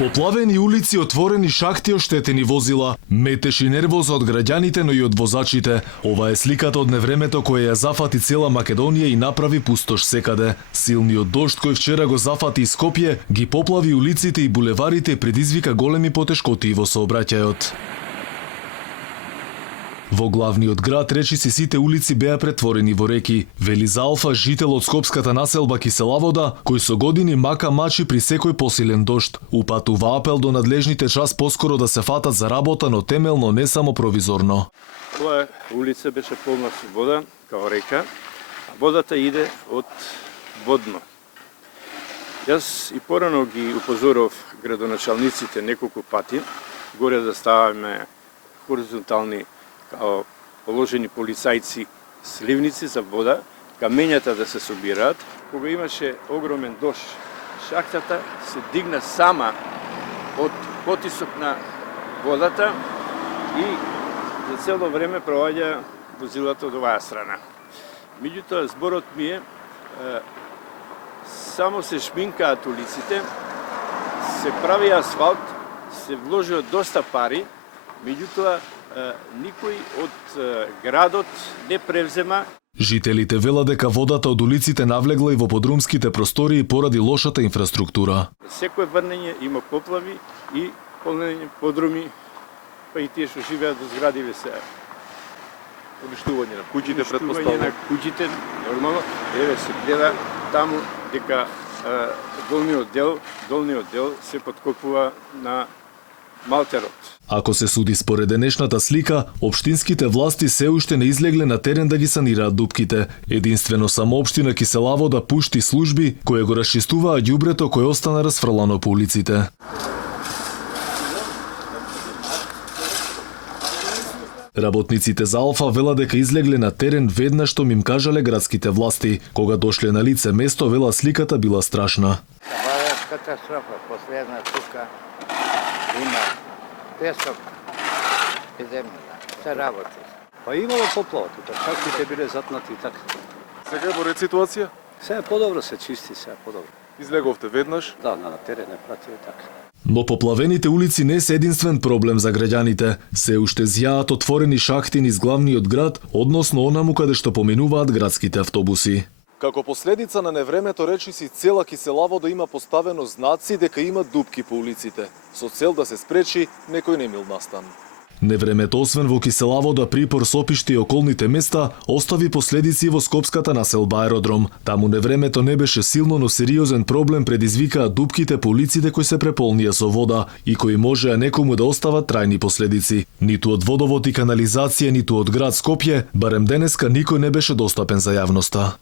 Поплавени улици, отворени шахти, оштетени возила, метеш и нервоза од граѓаните, но и од возачите. Ова е сликата од невремето кое ја зафати цела Македонија и направи пустош секаде. Силниот дожд кој вчера го зафати Скопје, ги поплави улиците и булеварите и предизвика големи потешкоти во сообраќајот. Во главниот град речиси сите улици беа претворени во реки, вели за Алфа, жител од скопската населба Киселавода, кој со години мака мачи при секој посилен дожд. Упатува апел до надлежните час поскоро да се фатат за работа, но темелно, не само провизорно. Ова улица беше полна со вода, као река, а водата иде од водно. Јас и порано ги упозоров градоначалниците неколку пати, горе да ставаме хоризонтални као положени полицајци сливници за вода, камењата да се собираат. Кога имаше огромен дожд, шахтата се дигна сама од потисок на водата и за цело време проваѓа возилата од оваа страна. Меѓутоа, зборот ми е, само се шминкаат улиците, се прави асфалт, се вложува доста пари, меѓутоа никој од градот не превзема. Жителите велат дека водата од улиците навлегла и во подрумските простории поради лошата инфраструктура. Секој врнење има поплави и полнење подруми, па и тие што живеат во зградиве се уништување на куќите, претпоставувам. на куќите, нормално, еве се гледа таму дека долниот дел се подкопува на Малтерот. Ако се суди според денешната слика, општинските власти се уште не излегле на терен да ги санираат дупките. Единствено само општина Киселавода пушти служби кои го расчистуваа ѓубрето кое остана расфрлано по улиците. Работниците за Алфа вела дека излегле на терен веднаш што им кажале градските власти. Кога дошле на лице место, вела сликата била страшна. Това е катастрофа. Последна тука има песок и земја. Се работи. Па имало поплава тука, шахтите биле затнати и така. Сега е во ред ситуација? Сега подобро се чисти, сега подобро. Излеговте веднаш? Да, на терен е пратио и така. Но поплавените улици не се единствен проблем за граѓаните. Се уште зјаат отворени шахти низ главниот град, односно онаму каде што поминуваат градските автобуси. Како последица на невремето речиси цела Киселавода има поставено знаци дека има дупки по улиците, со цел да се спречи некој немил настан. Невремето, освен во Киселавода, Припор, Сопиште и околните места, остави последици во скопската населба Аеродром. Таму невремето не беше силно, но сериозен проблем предизвикаа дупките по улиците кои се преполнија со вода и кои можеа некому да остават трајни последици. Ниту од водовод и канализација, ниту од град Скопје, барем денеска никој не беше достапен за јавноста.